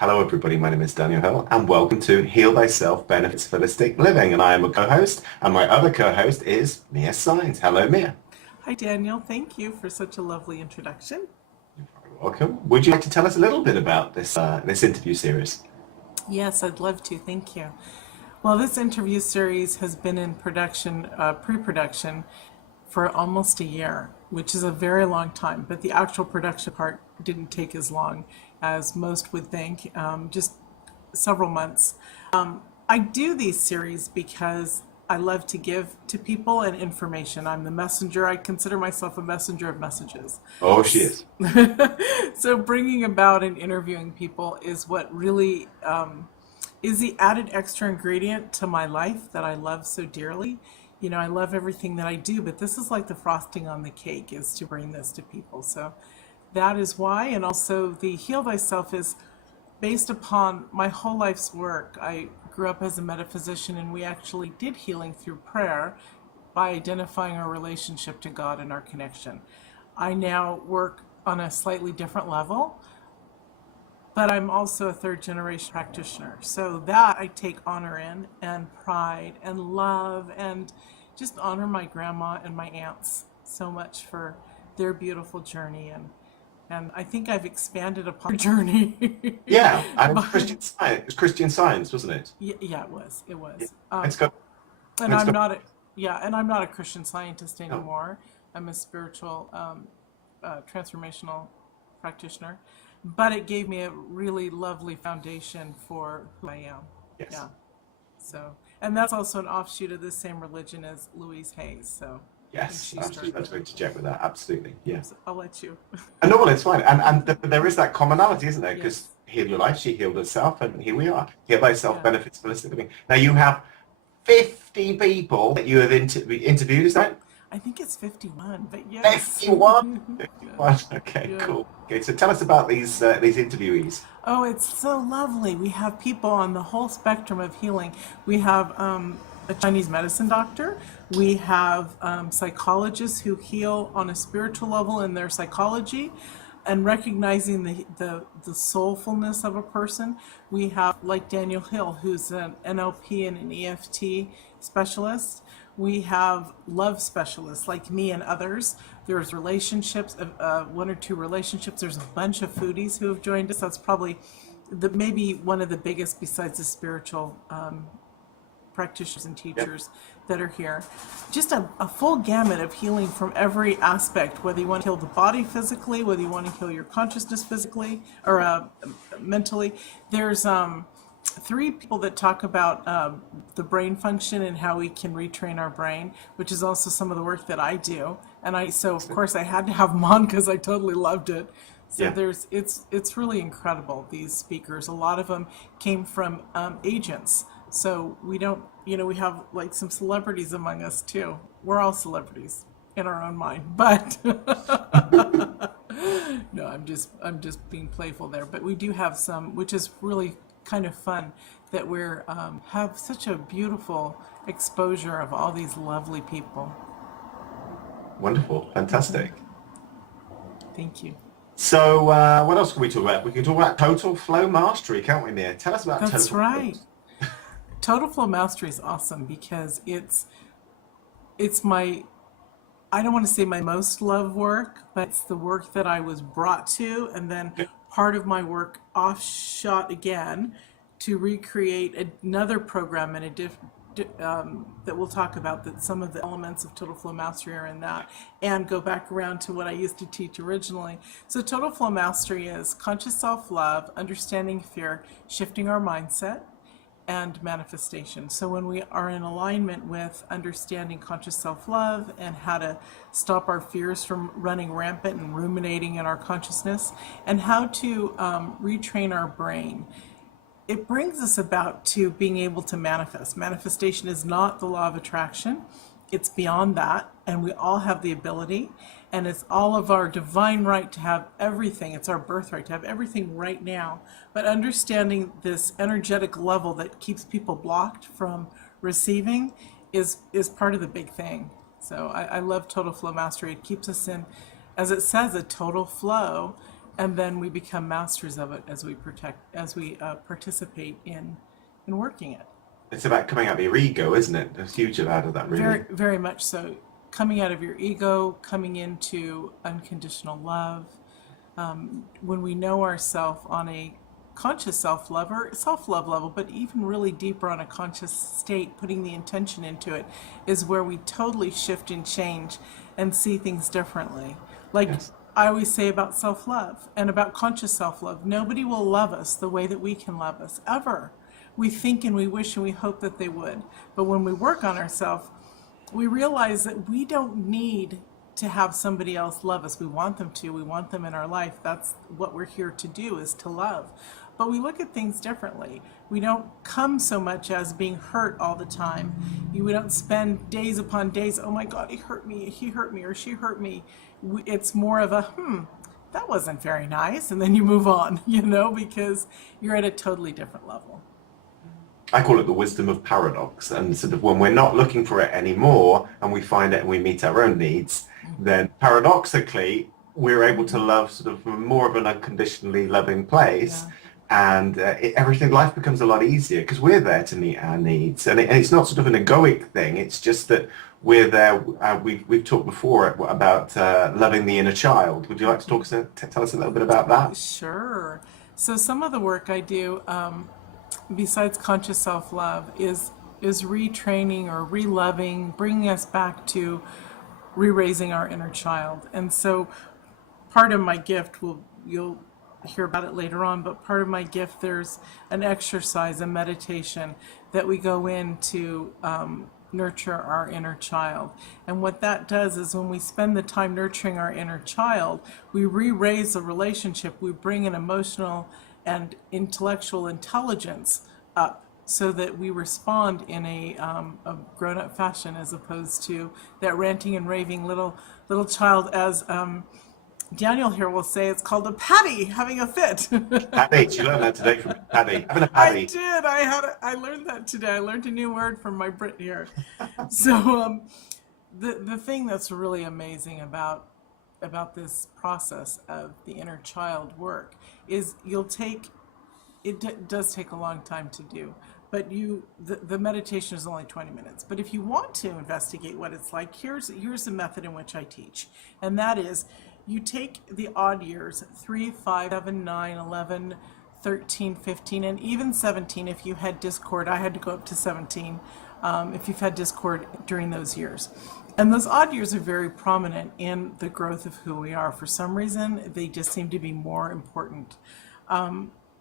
Hello, everybody. My name is Daniel Hill, and welcome to Heal Thyself Benefits of Holistic Living. And I am a co-host, and my other co-host is Mia Saenz. Hello, Mia. Hi, Daniel. Thank you for such a lovely introduction. You're very welcome. Would you like to tell us a little bit about this interview series? Yes, I'd love to. Thank you. Well, this interview series has been in production, pre-production, for almost a year, which is a very long time. But the actual production part didn't take as long as most would think, just several months. I do these series because I love to give to people and information. I'm the messenger. I consider myself a messenger of messages. Oh, she is. So bringing about and interviewing people is what really is the added extra ingredient to my life that I love so dearly. You know, I love everything that I do, but this is like the frosting on the cake is to bring this to people. So that is why. And also the Heal Thyself is based upon my whole life's work. I grew up as a metaphysician, and we actually did healing through prayer by identifying our relationship to God and our connection. I now work on a slightly different level, but I'm also a third generation practitioner. So that I take honor in and pride and love and just honor my grandma and my aunts so much for their beautiful journey. And I think I've expanded upon their journey. Yeah, and Christian Science. It was Christian Science, wasn't it? Yeah, it was. It Yeah. was. Let's go. And Let's I'm go. not a yeah, and I'm not a Christian Scientist No. anymore. I'm a spiritual transformational practitioner, but it gave me a really lovely foundation for who I am. Yes. Yeah. So, and that's also an offshoot of the same religion as Louise Hayes. So, I think Yes. she Absolutely. started That's it. great to check with that. Absolutely. Yeah. So I'll let you. And no, well, it's fine. And there is that commonality, isn't there? Because Yes. heal your life, she healed herself, and here we are. Heal thyself Yeah. benefits of holistic living. Now you have 50 people that you have interviewed, is that? I think it's 51, but yes. 51? Yeah. 51. Okay, Yeah. cool. Okay, so tell us about these interviewees. Oh, it's so lovely. We have people on the whole spectrum of healing. We have a Chinese medicine doctor. We have psychologists who heal on a spiritual level in their psychology and recognizing the soulfulness of a person. We have, like Daniel Hill, who's an NLP and an EFT specialist. We have love specialists like me and others. There's relationships, one or two relationships. There's a bunch of foodies who have joined us. That's probably maybe one of the biggest besides the spiritual practitioners and Yep. teachers that are here. Just a full gamut of healing from every aspect, whether you want to heal the body physically, whether you want to heal your consciousness physically or mentally. There's three people that talk about the brain function and how we can retrain our brain, which is also some of the work that I do. And so of course I had to have them on because I totally loved it. So Yeah. it's really incredible, these speakers. A lot of them came from agents. So we don't, we have like some celebrities among us too. We're all celebrities in our own mind, but no, I'm just being playful there. But we do have some, which is really kind of fun that we're have such a beautiful exposure of all these lovely people. Wonderful. Fantastic. Thank you. So what else can we talk about? We can talk about total flow mastery, can't we, Mia? Tell us about That's total flow. right. Total flow mastery is awesome because it's my, I don't want to say my most loved work, but it's the work that I was brought to, and then part of my work offshot again to recreate another program and that we'll talk about, that some of the elements of total flow mastery are in that, and go back around to what I used to teach originally. So total flow mastery is conscious self-love, understanding fear, shifting our mindset, and manifestation. So when we are in alignment with understanding conscious self-love and how to stop our fears from running rampant and ruminating in our consciousness, and how to retrain our brain, it brings us about to being able to manifest. Manifestation is not the law of attraction. It's beyond that, and we all have the ability, and it's all of our divine right to have everything. It's our birthright to have everything right now. But understanding this energetic level that keeps people blocked from receiving is part of the big thing. So I love total flow mastery. It keeps us in, as it says, a total flow and then we become masters of it as we participate in working it. It's about coming out of your ego, isn't it? There's huge amount of that, really. Very, very much so. Coming out of your ego, coming into unconditional love. When we know ourselves on a conscious self-love or self-love level, but even really deeper on a conscious state, putting the intention into it is where we totally shift and change and see things differently. Like Yes. I always say about self-love and about conscious self-love, nobody will love us the way that we can love us, ever. We think and we wish and we hope that they would. But when we work on ourselves, we realize that we don't need to have somebody else love us. We want them to. We want them in our life. That's what we're here to do, is to love. But we look at things differently. We don't come so much as being hurt all the time. We don't spend days upon days, oh my God, he hurt me, or she hurt me. It's more of a, that wasn't very nice. And then you move on, because you're at a totally different level. I call it the wisdom of paradox, and sort of when we're not looking for it anymore and we find it and we meet our own needs, then paradoxically we're able to love sort of from more of an unconditionally loving place. Yeah. And life becomes a lot easier because we're there to meet our needs, and it's not sort of an egoic thing. It's just that we're there. We've talked before about loving the inner child. Would you like to tell us a little bit about that? Sure. So some of the work I do, besides conscious self-love, is retraining or re-loving, bringing us back to re-raising our inner child. And so part of my gift, you'll hear about it later on, but part of my gift, there's an exercise, a meditation that we go in to nurture our inner child. And what that does is when we spend the time nurturing our inner child, we re-raise the relationship. We bring an emotional and intellectual intelligence up so that we respond in a grown-up fashion, as opposed to that ranting and raving little child, as Daniel here will say. It's called a patty having a fit. Patty, you learned that today from Patty. Having a patty. I did. I learned that today. I learned a new word from my Brit here. So the thing that's really amazing about this process of the inner child work is it does take a long time to do, but the meditation is only 20 minutes. But if you want to investigate what it's like, here's the method in which I teach, and that is you take the odd years, 3, 5, 7, 9, 11, 13, 15, and even 17 if you had discord. I had to go up to 17 if you've had discord during those years. And those odd years are very prominent in the growth of who we are. For some reason, they just seem to be more important.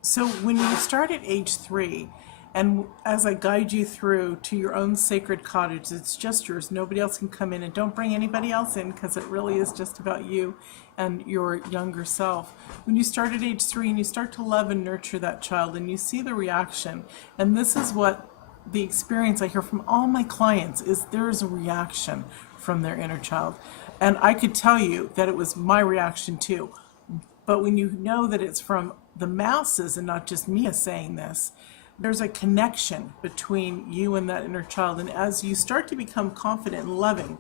So when you start at age 3, and as I guide you through to your own sacred cottage, it's just yours. Nobody else can come in, and don't bring anybody else in, because it really is just about you and your younger self. When you start at age 3 and you start to love and nurture that child, and you see the reaction, and this is what the experience I hear from all my clients is, there is a reaction from their inner child. And I could tell you that it was my reaction too. But when you know that it's from the masses and not just Mia saying this, there's a connection between you and that inner child. And as you start to become confident and loving,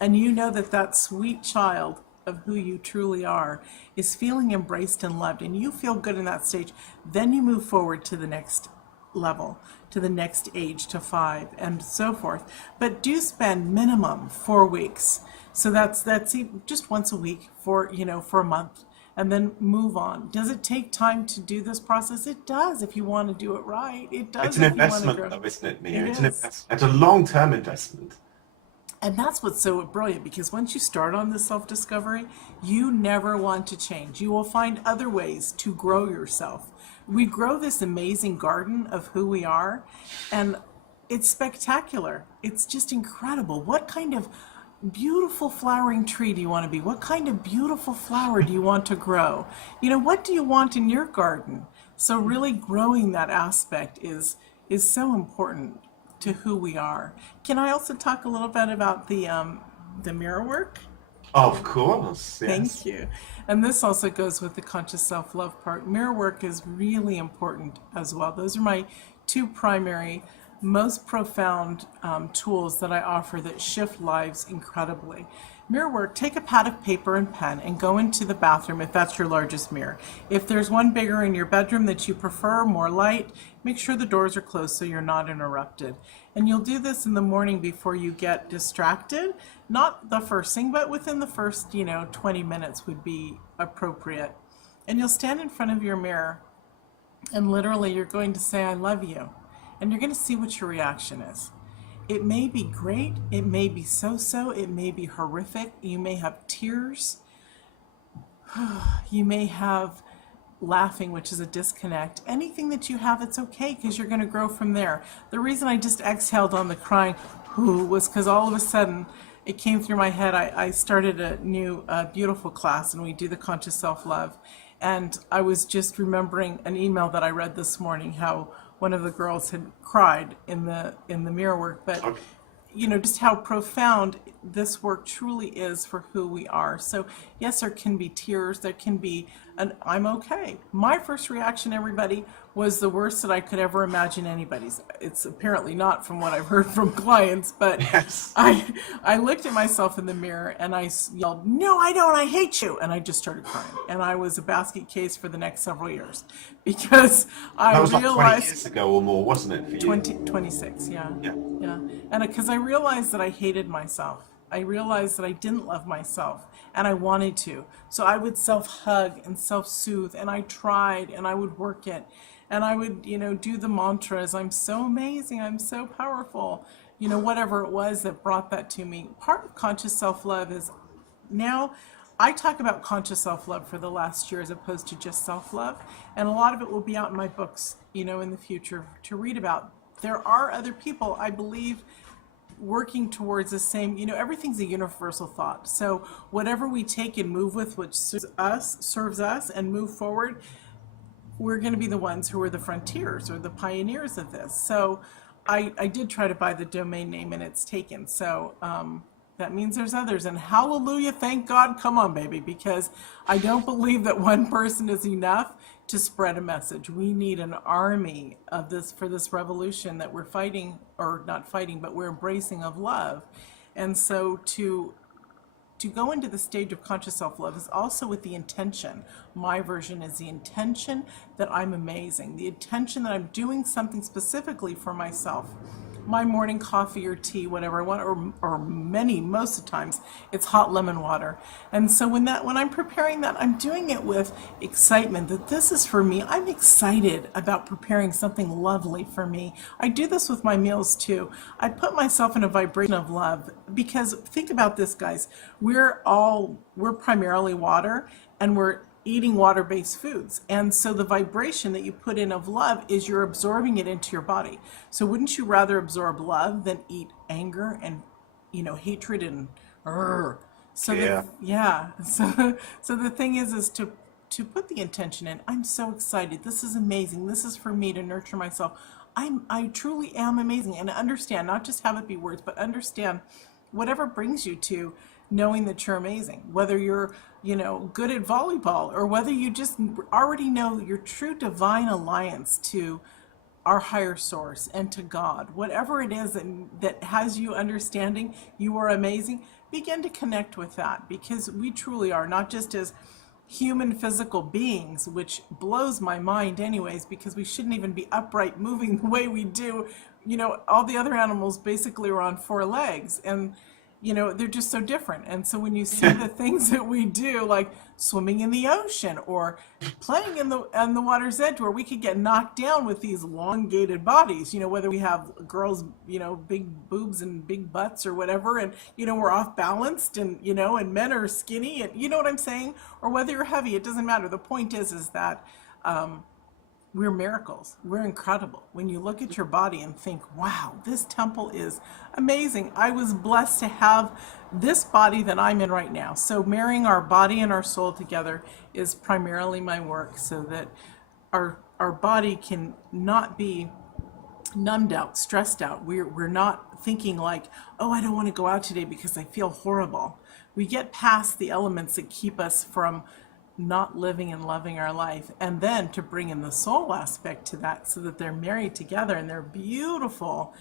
and you know that that sweet child of who you truly are is feeling embraced and loved, and you feel good in that stage, then you move forward to the next level, to the next age, to 5, and so forth. But do spend minimum 4 weeks. So that's just once a week for a month, and then move on. Does it take time to do this process? It does, if you want to do it right. It does. It's an investment, though, isn't it, Mia? It's a long-term investment. And that's what's so brilliant, because once you start on this self-discovery, you never want to change. You will find other ways to grow yourself. We grow this amazing garden of who we are, and it's spectacular. It's just incredible. What kind of beautiful flowering tree do you want to be? What kind of beautiful flower do you want to grow? What do you want in your garden? So really growing that aspect is so important to who we are. Can I also talk a little bit about the mirror work? Of course, yes. Thank you. And this also goes with the conscious self-love part. Mirror work is really important as well. Those are my 2 primary most profound tools that I offer that shift lives incredibly. Mirror work, take a pad of paper and pen and go into the bathroom if that's your largest mirror. If there's one bigger in your bedroom that you prefer, more light, make sure the doors are closed so you're not interrupted. And you'll do this in the morning before you get distracted. Not the first thing, but within the first, 20 minutes would be appropriate. And you'll stand in front of your mirror and literally you're going to say, I love you. And you're going to see what your reaction is. It may be great, it may be so-so, it may be horrific, you may have tears, you may have laughing, which is a disconnect. Anything that you have, it's okay because you're going to grow from there. The reason I just exhaled on the crying was because all of a sudden it came through my head. I started a new beautiful class and we do the conscious self-love. And I was just remembering an email that I read this morning, how one of the girls had cried in the mirror work, but Okay. Just how profound this work truly is for who we are. So yes, there can be tears, there can be I'm okay. My first reaction, everybody, was the worst that I could ever imagine anybody's. It's apparently not from what I've heard from clients, but Yes. I looked at myself in the mirror and I yelled, no, I don't, I hate you. And I just started crying. And I was a basket case for the next several years because That I was like 20 realized years ago or more, wasn't it, for you? 26, yeah. Yeah. Yeah. And because I realized that I hated myself. I realized that I didn't love myself and I wanted to. So I would self-hug and self-soothe and I tried and I would work it. And I would, do the mantras. I'm so amazing. I'm so powerful. Whatever it was that brought that to me. Part of conscious self-love is now I talk about conscious self-love for the last year as opposed to just self-love. And a lot of it will be out in my books, in the future to read about. There are other people, I believe, working towards the same, everything's a universal thought. So whatever we take and move with, which serves us and move forward, we're going to be the ones who are the frontiers or the pioneers of this. So I did try to buy the domain name and it's taken. So that means there's others. And hallelujah, thank God, come on, baby, because I don't believe that one person is enough to spread a message. We need an army of this for this revolution that we're fighting, or not fighting, but we're embracing of love. And so to go into the stage of conscious self-love is also with the intention. My version is the intention that I'm amazing, the intention that I'm doing something specifically for myself. My morning coffee or tea, whatever I want, or most of the times, it's hot lemon water. And so when I'm preparing that, I'm doing it with excitement that this is for me. I'm excited about preparing something lovely for me. I do this with my meals too. I put myself in a vibration of love because think about this, guys. We're primarily water and we're eating water-based foods. And so the vibration that you put in of love is you're absorbing it into your body. So wouldn't you rather absorb love than eat anger and, hatred and So Yeah. So the thing is to put the intention in. I'm so excited. This is amazing. This is for me to nurture myself. I truly am amazing. And understand, not just have it be words, but understand whatever brings you to knowing that you're amazing, whether you're, good at volleyball or whether you just already know your true divine alliance to our higher source and to God, whatever it is that has you understanding you are amazing, begin to connect with that because we truly are, not just as human physical beings, which blows my mind anyways, because we shouldn't even be upright moving the way we do. All the other animals basically are on four legs and they're just so different. And so when you see the things that we do, like swimming in the ocean or playing on the water's edge where we could get knocked down with these elongated bodies, whether we have girls, big boobs and big butts or whatever, and, we're off balanced and, and men are skinny and you know what I'm saying? Or whether you're heavy, it doesn't matter. The point is that, we're miracles. We're incredible. When you look at your body and think, wow, this temple is amazing. I was blessed to have this body that I'm in right now. So marrying our body and our soul together is primarily my work so that our body can not be numbed out, stressed out. We're not thinking like, oh, I don't want to go out today because I feel horrible. We get past the elements that keep us from not living and loving our life, and then to bring in the soul aspect to that so that they're married together and they're beautiful.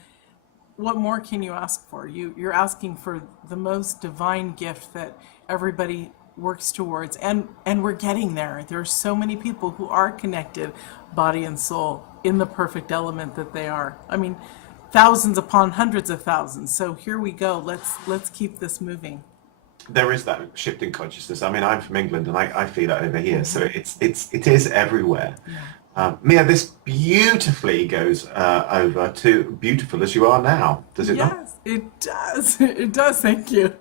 What more can you ask for? You're asking for the most divine gift that everybody works towards, and we're getting there. There are so many people who are connected, body and soul, in the perfect element that they are. I mean, thousands upon hundreds of thousands. So here we go. Let's keep this moving. There is that shift in consciousness. I mean, I'm from England and I feel it over here, so it is everywhere. Mia, this beautifully goes over to beautiful as you are now, does it not? Yes, it does. It does. Thank you.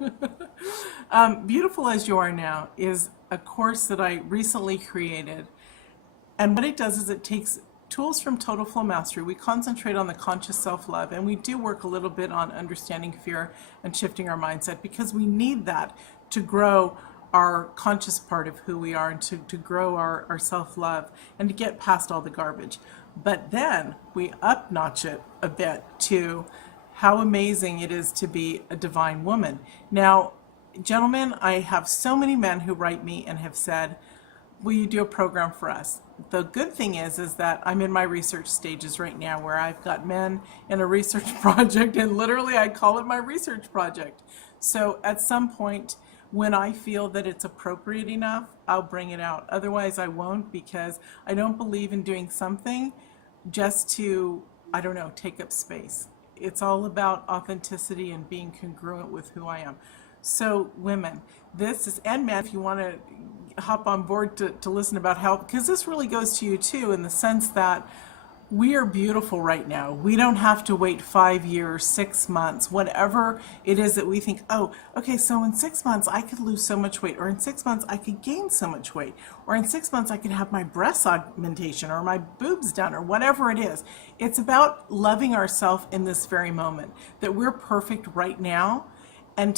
Beautiful as You Are Now is a course that I recently created. And what it does is it takes tools from Total Flow Mastery. We concentrate on the conscious self-love, and we do work a little bit on understanding fear and shifting our mindset, because we need that to grow our conscious part of who we are, and to grow our self-love and to get past all the garbage. But then we up-notch it a bit to how amazing it is to be a divine woman. Now, gentlemen, I have so many men who write me and have said, will you do a program for us? The good thing is that I'm in my research stages right now, where I've got men in a research project, and literally I call it my research project. So at some point, when I feel that it's appropriate enough, I'll bring it out. Otherwise, I won't, because I don't believe in doing something just to, I don't know, take up space. It's all about authenticity and being congruent with who I am. So women, this is, and men, if you want to hop on board to listen about how, because this really goes to you too, in the sense that we are beautiful right now. We don't have to wait 5 years, 6 months, whatever it is that we think, oh, okay, so in 6 months I could lose so much weight, or in 6 months I could gain so much weight, or in 6 months I could have my breast augmentation or my boobs done, or whatever it is. It's about loving ourselves in this very moment, that we're perfect right now. And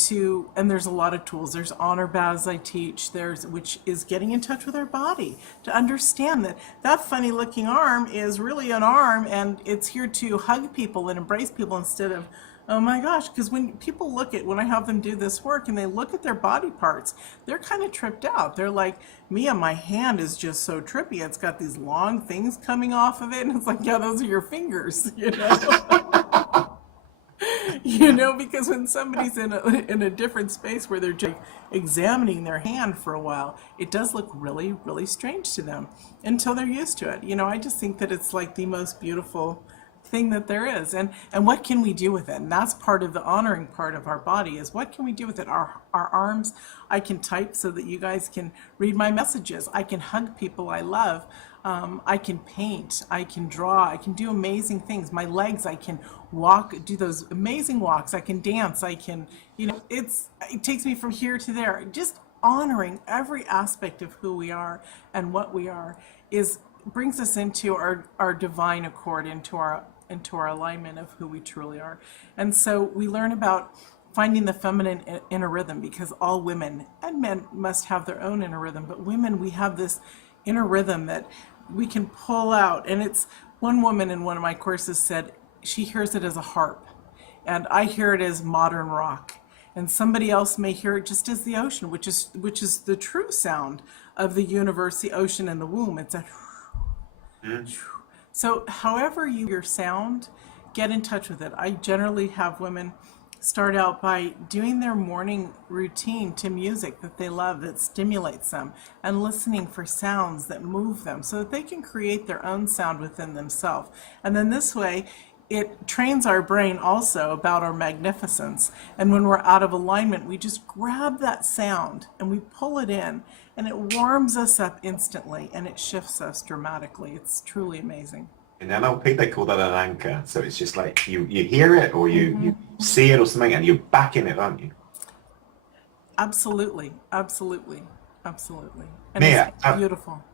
there's a lot of tools. There's honor baths I teach, which is getting in touch with our body, to understand that funny looking arm is really an arm, and it's here to hug people and embrace people instead of, oh my gosh, because when people when I have them do this work and they look at their body parts, they're kind of tripped out. They're like, Mia, my hand is just so trippy. It's got these long things coming off of it. And it's like, yeah, those are your fingers, you know? You know, because when somebody's in a different space where they're just examining their hand for a while, it does look really, really strange to them until they're used to it. You know, I just think that it's like the most beautiful thing that there is. And what can we do with it? And that's part of the honoring part of our body, is what can we do with it? Our arms, I can type so that you guys can read my messages. I can hug people I love. I can paint, I can draw, I can do amazing things. My legs, I can walk, do those amazing walks. I can dance, I can, you know, it takes me from here to there. Just honoring every aspect of who we are and what we are brings us into our divine accord, into our alignment of who we truly are. And so we learn about finding the feminine inner rhythm, because all women and men must have their own inner rhythm, but women, we have this inner rhythm that we can pull out. And it's, one woman in one of my courses said she hears it as a harp, and I hear it as modern rock, and somebody else may hear it just as the ocean, which is the true sound of the universe, the ocean and the womb. It's a so however your sound, get in touch with it. I generally have women start out by doing their morning routine to music that they love, that stimulates them, and listening for sounds that move them so that they can create their own sound within themselves. And then this way, it trains our brain also about our magnificence. And when we're out of alignment, we just grab that sound and we pull it in, and it warms us up instantly, and it shifts us dramatically. It's truly amazing. In NLP, they call that an anchor. So it's just like you hear it, or you see it or something, and you're back in it, aren't you? Absolutely, absolutely, absolutely. And Mia, it's beautiful.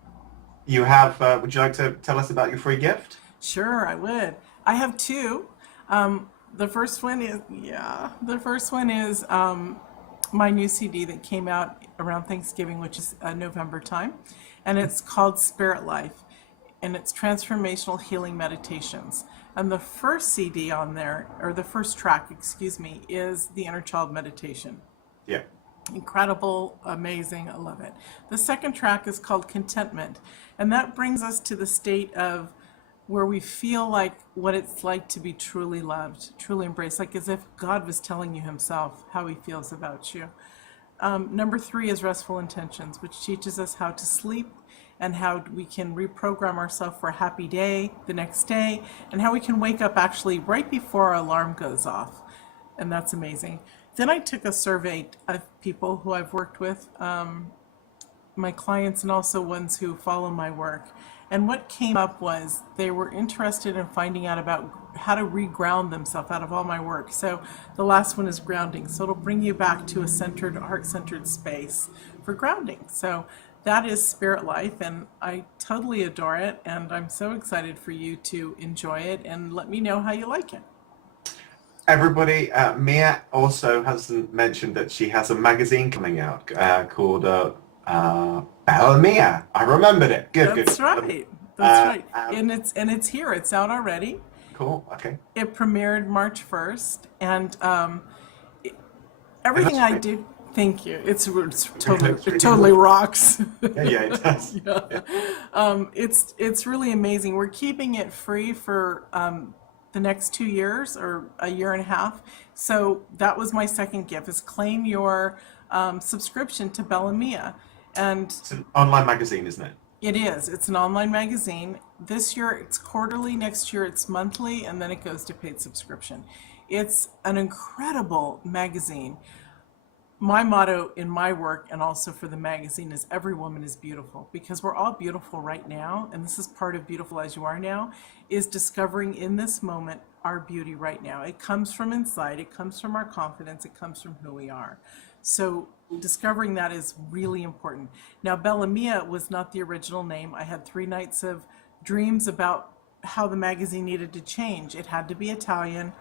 You have, would you like to tell us about your free gift? Sure, I would. I have two. The first one is my new CD that came out around Thanksgiving, which is November time, and it's called Spirit Life, and it's Transformational Healing Meditations. And the first CD on there, or the first track, excuse me, is the Inner Child Meditation. Yeah. Incredible, amazing, I love it. The second track is called Contentment, and that brings us to the state of where we feel like what it's like to be truly loved, truly embraced, like as if God was telling you himself how he feels about you. Number three is Restful Intentions, which teaches us how to sleep and how we can reprogram ourselves for a happy day the next day, and how we can wake up actually right before our alarm goes off. And that's amazing. Then I took a survey of people who I've worked with, my clients and also ones who follow my work. And what came up was they were interested in finding out about how to reground themselves out of all my work. So the last one is grounding. So it'll bring you back to a centered, heart-centered space for grounding. So that is Spirit Life, and I totally adore it. And I'm so excited for you to enjoy it and let me know how you like it. Everybody, Mia also hasn't mentioned that she has a magazine coming out called BellaMia. I remembered it. Good, That's good. right. That's right. And it's here. It's out already. Cool. Okay. It premiered March 1st, and everything I do. Thank you. It totally rocks. Yeah, it does. Yeah. It's really amazing. We're keeping it free for the next 2 years or a year and a half. So that was my second gift: is claim your subscription to BellaMia. And It's an online magazine, isn't it? it is. It's an online magazine. This year it's quarterly, next year it's monthly, and then it goes to paid subscription. It's an incredible magazine. My motto in my work and also for the magazine is every woman is beautiful, because we're all beautiful right now, and this is part of Beautiful As You Are Now, is discovering in this moment our beauty right now. It comes from inside, it comes from our confidence, it comes from who we are. So discovering that is really important. Now, BellaMia was not the original name. I had 3 nights of dreams about how the magazine needed to change. It had to be Italian.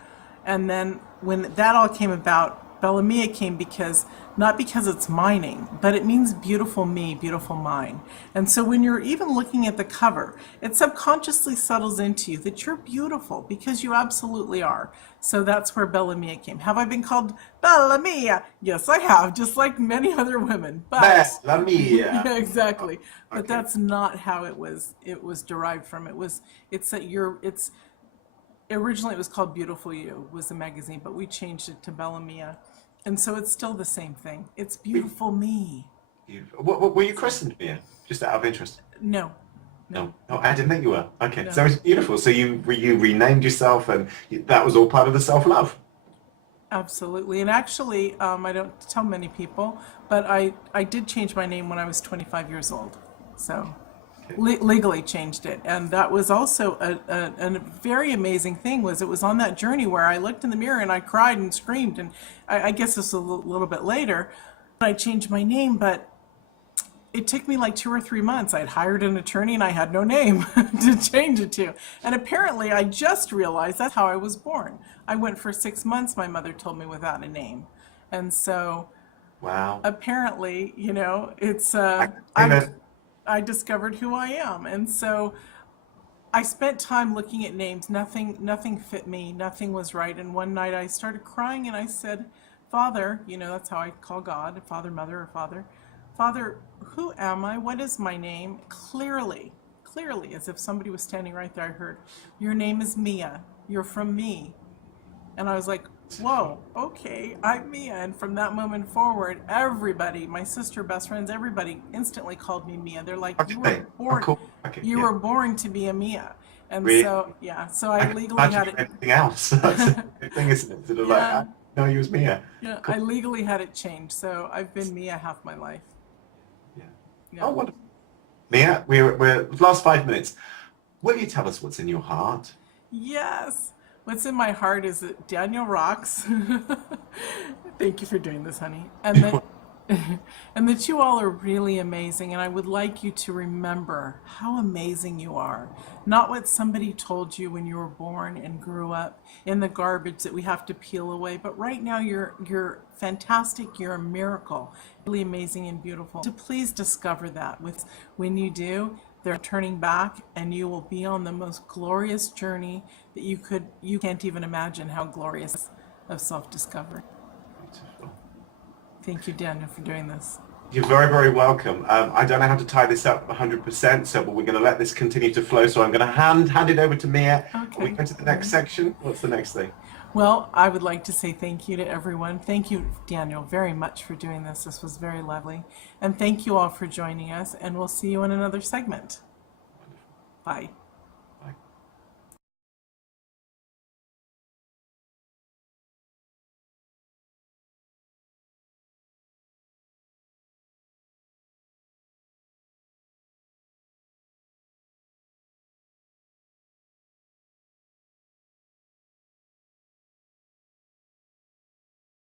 And then when that all came about, BellaMia came because, not because it's my name, but it means beautiful me, beautiful mine. And so when you're even looking at the cover, it subconsciously settles into you that you're beautiful, because you absolutely are. So that's where BellaMia came. Have I been called BellaMia? Yes, I have, just like many other women. But BellaMia. yeah, exactly. But Okay. that's not how it was derived from. It's that originally it was called Beautiful You, was the magazine, but we changed it to BellaMia. And so it's still the same thing. It's beautiful me. Beautiful. What were you christened, Mia? Just out of interest. No. No, I didn't think you were. Okay, No. so it's beautiful. So you renamed yourself, and that was all part of the self-love. Absolutely. And actually, I don't tell many people, but I did change my name when I was 25 years old. So legally changed it. And that was also a very amazing thing. Was it was on that journey where I looked in the mirror and I cried and screamed. And I guess this was a little bit later. I changed my name, but it took me like 2 or 3 months. I'd hired an attorney and I had no name to change it to. And apparently I just realized that's how I was born. I went for 6 months, my mother told me, without a name. And so Wow. apparently, it's Amen. I discovered who I am. And so I spent time looking at names. Nothing fit me. Nothing was right. And one night I started crying and I said, Father, that's how I call God, Father, Mother, or Father. Father, who am I? What is my name? Clearly, as if somebody was standing right there, I heard, your name is Mia. You're from me. And I was like, whoa, okay, I'm Mia. And from that moment forward, everybody, my sister, best friends, everybody instantly called me Mia. They're like, you were Okay. born, Cool. Okay. you Yeah. were born to be a Mia. And Really? so, yeah, so I I can legally imagine had you it. anything else. That's a good thing, isn't it? Sort of like, Yeah. I know you as Mia. Yeah, Cool. I legally had it changed. So I've been Mia half my life. Yeah. Yeah. Oh, wonderful. Mia, we're last 5 minutes. Will you tell us what's in your heart? Yes. What's in my heart is that Daniel rocks. Thank you for doing this, honey. And that and that you all are really amazing, and I would like you to remember how amazing you are. Not what somebody told you when you were born and grew up in the garbage that we have to peel away, but right now you're fantastic, you're a miracle, really amazing and beautiful. To please discover that when you do, they're turning back and you will be on the most glorious journey that you can't even imagine how glorious of self-discovery. Beautiful. Thank you, Daniel, for doing this. You're very, very welcome. I don't know how to tie this up 100%, so but we're going to let this continue to flow. So I'm going to hand it over to Mia. Okay. We go to the next section. What's the next thing? Well, I would like to say thank you to everyone. Thank you, Daniel, very much for doing this. This was very lovely. And thank you all for joining us, and we'll see you in another segment. Bye.